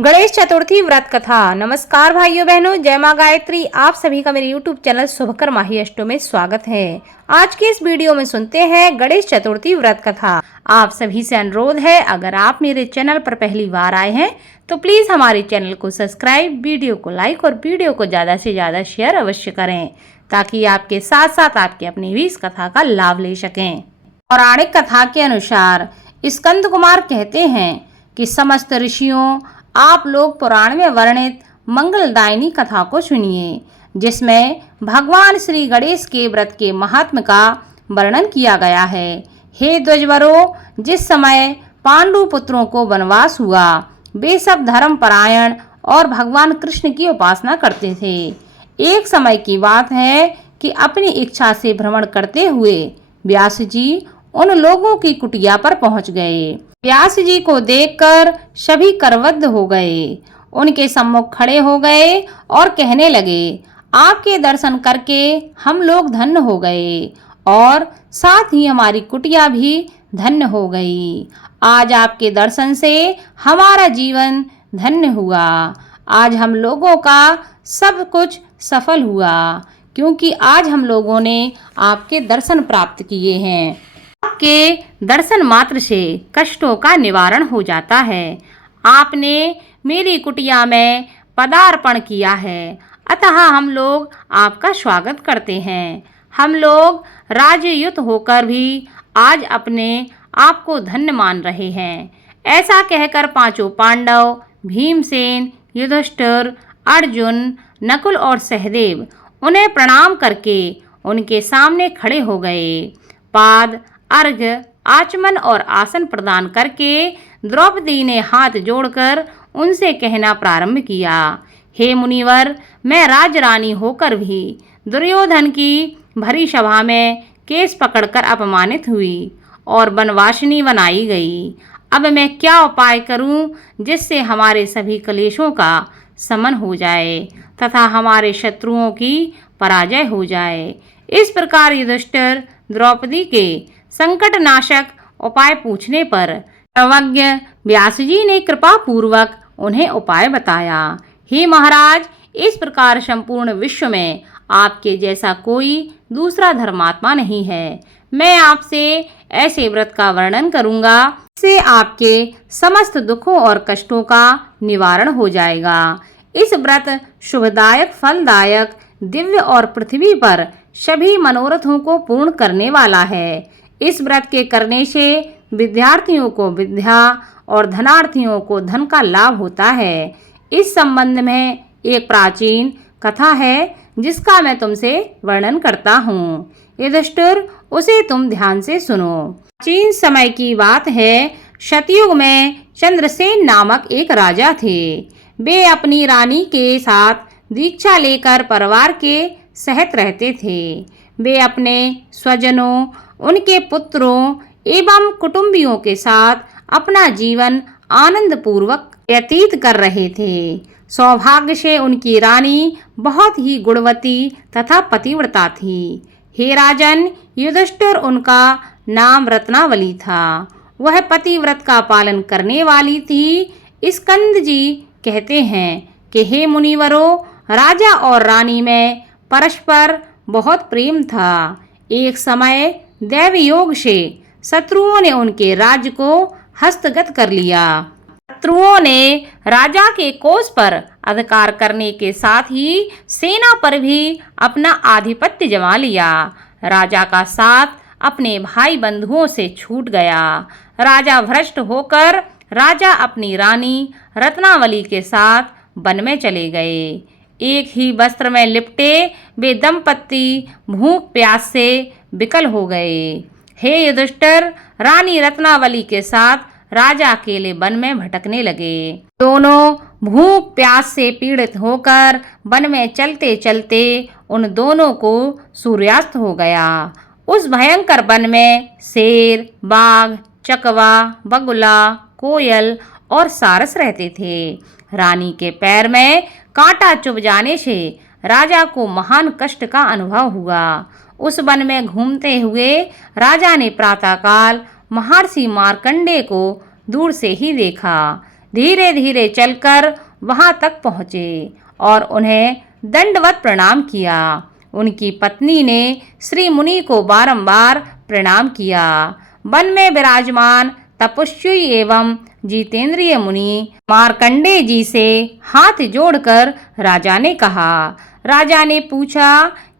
गणेश चतुर्थी व्रत कथा। नमस्कार भाइयों बहनों, जय माँ गायत्री। आप सभी का मेरे YouTube चैनल शुभकर माही अष्टो में स्वागत है। आज के इस वीडियो में सुनते हैं गणेश चतुर्थी व्रत कथा। आप सभी से अनुरोध है, अगर आप मेरे चैनल पर पहली बार आए हैं तो प्लीज हमारे चैनल को सब्सक्राइब, वीडियो को लाइक और वीडियो को ज्यादा से ज्यादा शेयर अवश्य करें, ताकि आपके साथ साथ आपके अपने भी इस कथा का लाभ ले सकें। पौराणिक कथा के अनुसार स्कंद कुमार कहते हैं कि समस्त ऋषियों, आप लोग पुराण में वर्णित मंगलदायिनी कथा को सुनिए, जिसमें भगवान श्री गणेश के व्रत के महात्म का वर्णन किया गया है। हे द्विजवरों, जिस समय पांडु पुत्रों को वनवास हुआ, वे सब धर्म परायण और भगवान कृष्ण की उपासना करते थे। एक समय की बात है कि अपनी इच्छा से भ्रमण करते हुए व्यास जी उन लोगों की कुटिया पर पहुंच गए। व्यास जी को देखकर सभी करवद्ध हो गए, उनके सम्मुख खड़े हो गए और कहने लगे, आपके दर्शन करके हम लोग धन्य हो गए और साथ ही हमारी कुटिया भी धन्य हो गई। आज आपके दर्शन से हमारा जीवन धन्य हुआ। आज हम लोगों का सब कुछ सफल हुआ, क्योंकि आज हम लोगों ने आपके दर्शन प्राप्त किए हैं। आपके दर्शन मात्र से कष्टों का निवारण हो जाता है। आपने मेरी कुटिया में पदार्पण किया है, अतः हम लोग आपका स्वागत करते हैं। हम लोग राजयुत होकर भी आज अपने आप को धन्य मान रहे हैं। ऐसा कहकर पांचों पांडव, भीमसेन, युधिष्ठिर, अर्जुन, नकुल और सहदेव उन्हें प्रणाम करके उनके सामने खड़े हो गए। पाद, अर्घ्य, आचमन और आसन प्रदान करके द्रौपदी ने हाथ जोड़कर उनसे कहना प्रारंभ किया, हे मुनिवर, मैं राजरानी होकर भी दुर्योधन की भरी सभा में केस पकड़कर अपमानित हुई और वनवासिनी बनाई गई। अब मैं क्या उपाय करूं जिससे हमारे सभी क्लेशों का शमन हो जाए तथा हमारे शत्रुओं की पराजय हो जाए। इस प्रकार युधिष्ठिर द्रौपदी के संकट नाशक उपाय पूछने पर सर्वज्ञ व्यास जी ने कृपा पूर्वक उन्हें उपाय बताया। हे महाराज, इस प्रकार संपूर्ण विश्व में आपके जैसा कोई दूसरा धर्मात्मा नहीं है। मैं आपसे ऐसे व्रत का वर्णन करूंगा जिससे आपके समस्त दुखों और कष्टों का निवारण हो जाएगा। इस व्रत शुभदायक, फलदायक, दिव्य और पृथ्वी पर सभी मनोरथों को पूर्ण करने वाला है। इस व्रत के करने से विद्यार्थियों को विद्या और धनार्थियों को धन का लाभ होता है। इस संबंध में एक प्राचीन कथा है जिसका मैं तुमसे वर्णन करता हूँ। युधिष्ठिर, उसे तुम ध्यान से सुनो। प्राचीन समय की बात है। सतयुग में चंद्रसेन नामक एक राजा थे। वे अपनी रानी के साथ दीक्षा लेकर परिवार के सहित रहते थे। वे अपने स्वजनों, उनके पुत्रों एवं कुटुंबियों के साथ अपना जीवन आनंद पूर्वक व्यतीत कर रहे थे। सौभाग्य से उनकी रानी बहुत ही गुणवती तथा पतिव्रता थी। हे राजन, युधिष्ठिर उनका नाम रत्नावली था। वह पतिव्रत का पालन करने वाली थी। स्कंद जी कहते हैं कि हे मुनिवरों, राजा और रानी में परस्पर बहुत प्रेम था। एक समय दैव योग से शत्रुओं ने उनके राज्य को हस्तगत कर लिया। शत्रुओं ने राजा के कोष पर अधिकार करने के साथ ही सेना पर भी अपना आधिपत्य जमा लिया। राजा का साथ अपने भाई बंधुओं से छूट गया। राजा भ्रष्ट होकर राजा अपनी रानी रत्नावली के साथ वन में चले गए। एक ही वस्त्र में लिपटे वे दंपत्ति भूख प्यास से विकल हो गए। हे युधिष्ठिर, रानी रत्नावली के साथ राजा अकेले वन में भटकने लगे। दोनों भूख प्यास से पीड़ित होकर वन में चलते चलते उन दोनों को सूर्यास्त हो गया। उस भयंकर वन में शेर, बाघ, चकवा, बगुला, कोयल और सारस रहते थे। रानी के पैर में कांटा चुभ जाने से राजा को महान कष्ट का अनुभव हुआ। उस वन में घूमते हुए राजा ने प्रातःकाल महर्षि मार्कंडेय को दूर से ही देखा। धीरे धीरे चलकर वहां तक पहुँचे और उन्हें दंडवत प्रणाम किया। उनकी पत्नी ने श्री मुनि को बारंबार प्रणाम किया। वन में विराजमान तपस्वी एवं जितेंद्रिय मुनि मार्कंडेय जी से हाथ जोड़कर राजा ने कहा। राजा ने पूछा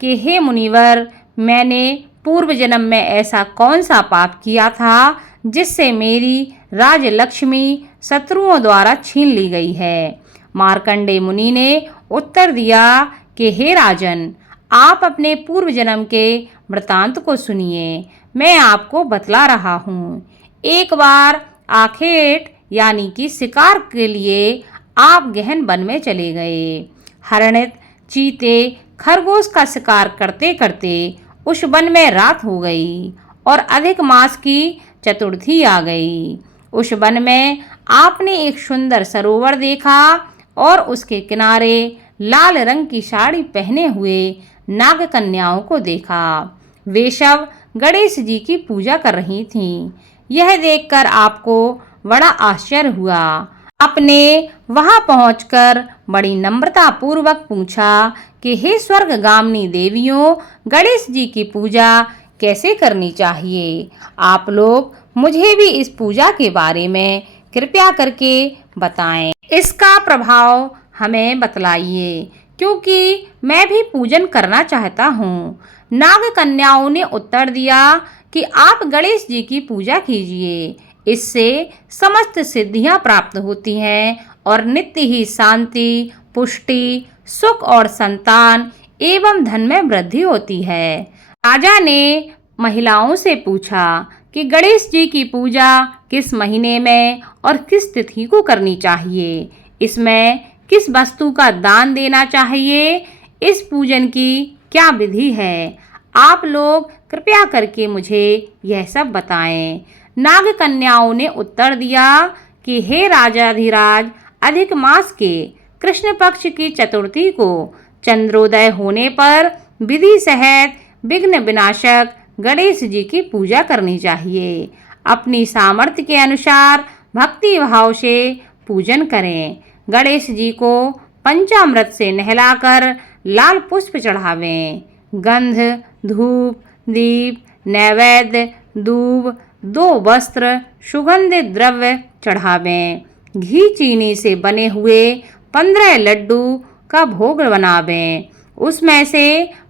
कि हे मुनिवर, मैंने पूर्व जन्म में ऐसा कौन सा पाप किया था जिससे मेरी राजलक्ष्मी शत्रुओं द्वारा छीन ली गई है। मार्कंडेय मुनि ने उत्तर दिया कि हे राजन, आप अपने पूर्व जन्म के वृतांत को सुनिए। मैं आपको बतला रहा हूँ। एक बार आखेट यानी कि शिकार के लिए आप गहन वन में चले गए। हरिण, चीते, खरगोश का शिकार करते करते उस वन में रात हो गई और अधिक मास की चतुर्थी आ गई। उस वन में आपने एक सुंदर सरोवर देखा और उसके किनारे लाल रंग की साड़ी पहने हुए नाग कन्याओं को देखा। वे सब गणेश जी की पूजा कर रही थीं। यह देखकर आपको बड़ा आश्चर्य हुआ। आपने वहां पहुंचकर बड़ी नम्रता पूर्वक पूछा कि हे स्वर्गगामिनी देवियों, गणेश जी की पूजा कैसे करनी चाहिए? आप लोग मुझे भी इस पूजा के बारे में कृपया करके बताएं। इसका प्रभाव हमें बतलाइए, क्योंकि मैं भी पूजन करना चाहता हूँ। नाग कन्याओं ने उत्तर दिया कि आप गणेश जी की पूजा कीजिए। इससे समस्त सिद्धियां प्राप्त होती हैं और नित्य ही शांति, पुष्टि, सुख और संतान एवं धन में वृद्धि होती है। राजा ने महिलाओं से पूछा कि गणेश जी की पूजा किस महीने में और किस तिथि को करनी चाहिए? इसमें किस वस्तु का दान देना चाहिए? इस पूजन की क्या विधि है? आप लोग कृपया करके मुझे यह सब बताएं। नाग कन्याओं ने उत्तर दिया कि हे राजाधिराज, अधिक मास के कृष्ण पक्ष की चतुर्थी को चंद्रोदय होने पर विधि सहित विघ्न विनाशक गणेश जी की पूजा करनी चाहिए। अपनी सामर्थ्य के अनुसार भक्ति भाव से पूजन करें। गणेश जी को पंचामृत से नहलाकर लाल पुष्प चढ़ावें। गंध, धूप, दीप, नैवेद्य, दूब, 2 वस्त्र, सुगंधित द्रव्य चढ़ावें। घी चीनी से बने हुए 15 लड्डू का भोग बनावें। उसमें से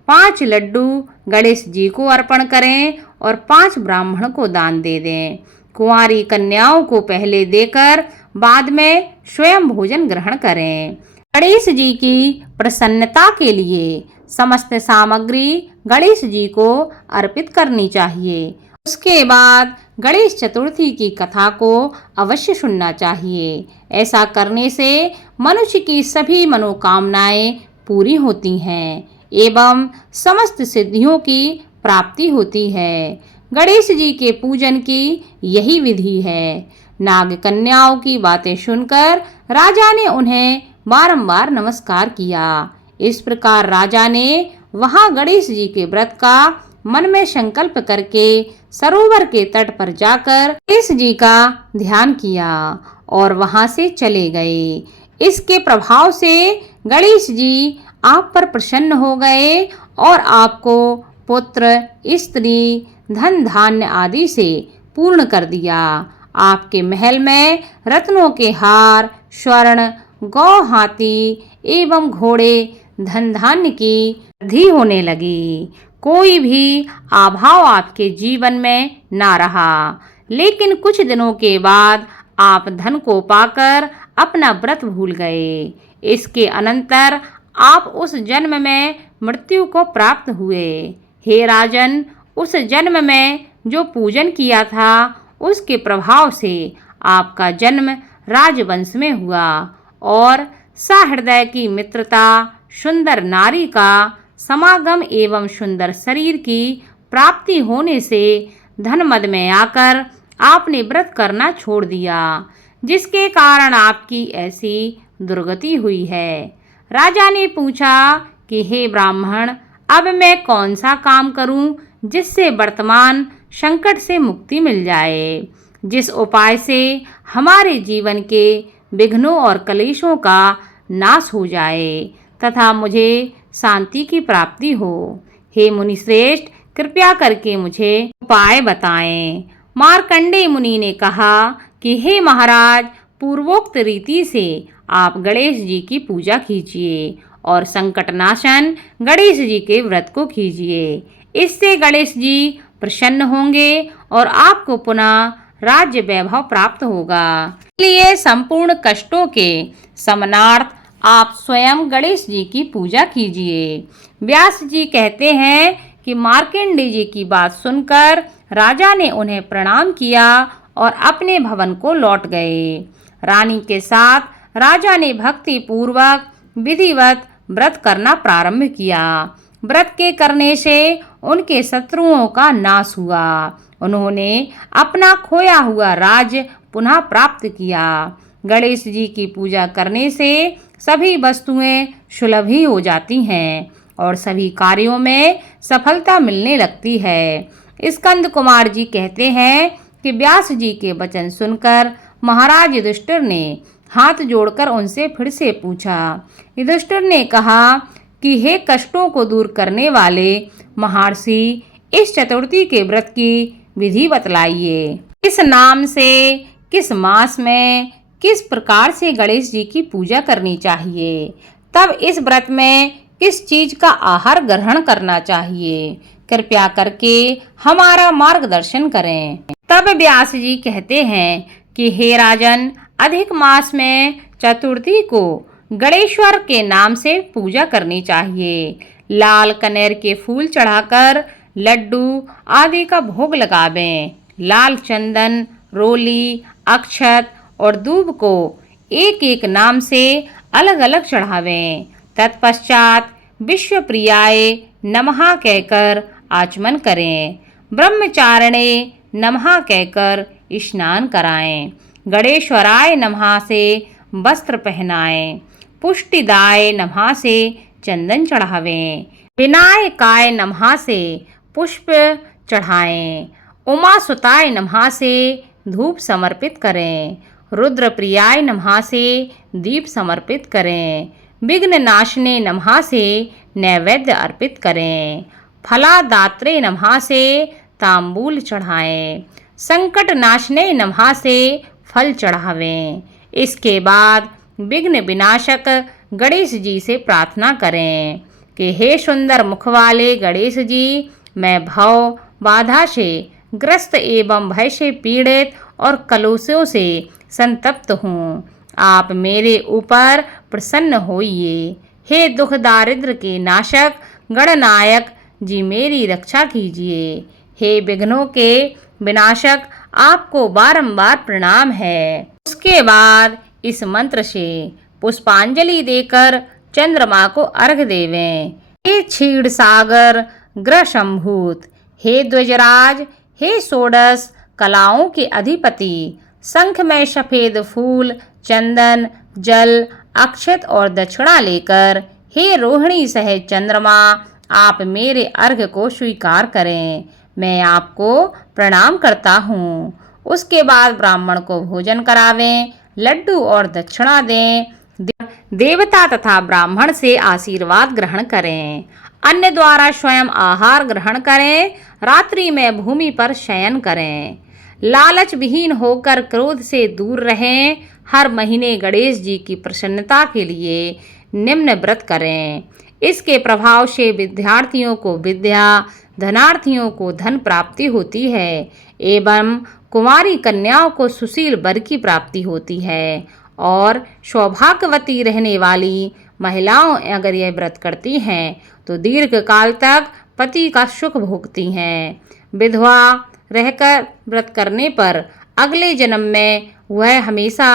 5 लड्डू गणेश जी को अर्पण करें और 5 ब्राह्मण को दान दे दें। कुंवारी कन्याओं को पहले देकर बाद में स्वयं भोजन ग्रहण करें। गणेश जी की प्रसन्नता के लिए समस्त सामग्री गणेश जी को अर्पित करनी चाहिए। उसके बाद गणेश चतुर्थी की कथा को अवश्य सुनना चाहिए। ऐसा करने से मनुष्य की सभी मनोकामनाएं पूरी होती हैं एवं समस्त सिद्धियों की प्राप्ति होती है। गणेश जी के पूजन की यही विधि है। नाग कन्याओं की बातें सुनकर राजा ने उन्हें बारंबार नमस्कार किया। इस प्रकार राजा ने वहां गणेश जी के व्रत का मन में संकल्प करके सरोवर के तट पर जाकर गणेश जी का ध्यान किया और वहां से चले गए। इसके प्रभाव से गणेश जी आप पर प्रसन्न हो गए और आपको पुत्र, स्त्री, धन धान्य आदि से पूर्ण कर दिया। आपके महल में रत्नों के हार, स्वर्ण, गौ, हाथी एवं घोड़े, धन धान्य की वृद्धि होने लगी। कोई भी अभाव आपके जीवन में ना रहा। लेकिन कुछ दिनों के बाद आप धन को पाकर अपना व्रत भूल गए। इसके अनंतर आप उस जन्म में मृत्यु को प्राप्त हुए। हे राजन, उस जन्म में जो पूजन किया था उसके प्रभाव से आपका जन्म राजवंश में हुआ और सहृदय की मित्रता, सुंदर नारी का समागम एवं सुंदर शरीर की प्राप्ति होने से धन मद में आकर आपने व्रत करना छोड़ दिया, जिसके कारण आपकी ऐसी दुर्गति हुई है। राजा ने पूछा कि हे ब्राह्मण, अब मैं कौन सा काम करूं जिससे वर्तमान संकट से मुक्ति मिल जाए, जिस उपाय से हमारे जीवन के विघ्नों और कलेशों का नाश हो जाए तथा मुझे शांति की प्राप्ति हो। हे मुनि श्रेष्ठ, कृपया करके मुझे उपाय बताएं। मार्कंडेय मुनि ने कहा कि हे महाराज, पूर्वोक्त रीति से आप गणेश जी की पूजा कीजिए और संकटनाशन गणेश जी के व्रत को कीजिए। इससे गणेश जी प्रसन्न होंगे और आपको पुनः राज्य वैभव प्राप्त होगा। इसलिए संपूर्ण कष्टों के शमनार्थ आप स्वयं गणेश जी की पूजा कीजिए। व्यास जी कहते हैं कि मार्कंडेय जी की बात सुनकर राजा ने उन्हें प्रणाम किया और अपने भवन को लौट गए। रानी के साथ राजा ने भक्ति पूर्वक विधिवत व्रत करना प्रारंभ किया। व्रत के करने से उनके शत्रुओं का नाश हुआ। उन्होंने अपना खोया हुआ राज्य पुनः प्राप्त किया। गणेश जी की पूजा करने से सभी वस्तुएं सुलभ ही हो जाती हैं और सभी कार्यों में सफलता मिलने लगती है। स्कंद कुमार जी कहते हैं कि व्यास जी के वचन सुनकर महाराज युधिष्ठिर ने हाथ जोड़कर उनसे फिर से पूछा। युधिष्ठिर ने कहा कि हे कष्टों को दूर करने वाले महर्षि, इस चतुर्थी के व्रत की विधि बतलाइए। किस नाम से, किस मास में, किस प्रकार से गणेश जी की पूजा करनी चाहिए, तब इस व्रत में किस चीज का आहार ग्रहण करना चाहिए, कृपया करके हमारा मार्गदर्शन करें। तब व्यास जी कहते हैं कि हे राजन, अधिक मास में चतुर्थी को गणेश्वर के नाम से पूजा करनी चाहिए। लाल कनेर के फूल चढ़ाकर लड्डू आदि का भोग लगावें। लाल चंदन, रोली, अक्षत और दूब को एक एक नाम से अलग अलग चढ़ावें। तत्पश्चात विश्वप्रियाय नमः कहकर आचमन करें। ब्रह्मचारिणे नमः कहकर स्नान कराएं। गणेश्वराय नमः से वस्त्र पहनाएं। पुष्टिदाय नमः से चंदन चढ़ावें। विनायकाय नमः से पुष्प चढ़ाएं। उमासुताय नमः से धूप समर्पित करें। रुद्रप्रियाय नमः से दीप समर्पित करें। विघ्न नाशने नमः से नैवेद्य अर्पित करें। फलादात्रे नमः से तांबूल चढ़ाएं। संकट नाशने नमः से फल चढ़ावें। इसके बाद विघ्न विनाशक गणेश जी से प्रार्थना करें कि हे सुंदर मुख वाले गणेश जी, मैं भव बाधा से ग्रस्त एवं भय से पीड़ित और कलुषों से संतप्त हूँ। आप मेरे ऊपर प्रसन्न होइए। हे दुख दारिद्र के नाशक गणनायक जी, मेरी रक्षा कीजिए। हे विघ्नों के विनाशक, आपको बारंबार प्रणाम है। उसके बाद इस मंत्र से पुष्पांजलि देकर चंद्रमा को अर्घ देवें। हे क्षीर सागर ग्रह संभूत, हे द्विजराज, हे षोडश कलाओं के अधिपति, शंख में सफेद फूल, चंदन, जल, अक्षत और दक्षिणा लेकर हे रोहिणी सहित चंद्रमा, आप मेरे अर्घ को स्वीकार करें। मैं आपको प्रणाम करता हूँ। उसके बाद ब्राह्मण को भोजन करावें, लड्डू और दक्षिणा दें। देवता तथा ब्राह्मण से आशीर्वाद ग्रहण करें। अन्य द्वारा स्वयं आहार ग्रहण करें। रात्रि में भूमि पर शयन करें। लालच विहीन होकर क्रोध से दूर रहें। हर महीने गणेश जी की प्रसन्नता के लिए निम्न व्रत करें। इसके प्रभाव से विद्यार्थियों को विद्या, धनार्थियों को धन प्राप्ति होती है एवं कुमारी कन्याओं को सुशील वर की प्राप्ति होती है और सौभाग्यवती रहने वाली महिलाओं अगर यह व्रत करती हैं तो दीर्घ काल तक पति का सुख भोगती हैं। विधवा रहकर व्रत करने पर अगले जन्म में वह हमेशा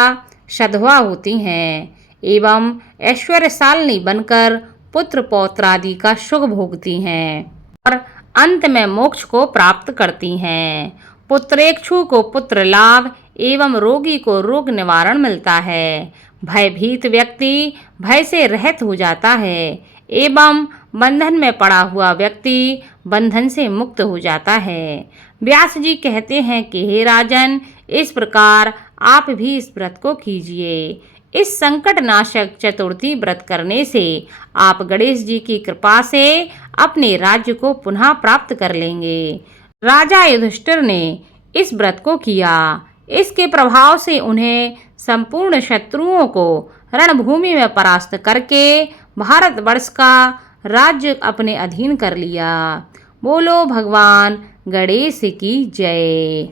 सधवा होती हैं एवं ऐश्वर्यशालिनी बनकर पुत्र पौत्र आदि का सुख भोगती हैं और अंत में मोक्ष को प्राप्त करती हैं। पुत्रेक्षु को पुत्र लाभ एवं रोगी को रोग निवारण मिलता है। भयभीत व्यक्ति भय से रहित हो जाता है एवं बंधन में पड़ा हुआ व्यक्ति बंधन से मुक्त हो जाता है। व्यास जी कहते हैं कि हे राजन, इस प्रकार आप भी इस व्रत को कीजिए। इस संकट नाशक चतुर्थी व्रत करने से आप गणेश जी की कृपा से अपने राज्य को पुनः प्राप्त कर लेंगे। राजा युधिष्ठिर ने इस व्रत को किया। इसके प्रभाव से उन्हें संपूर्ण शत्रुओं को रणभूमि में परास्त करके भारतवर्ष का राज्य अपने अधीन कर लिया। बोलो भगवान गणेश की जय।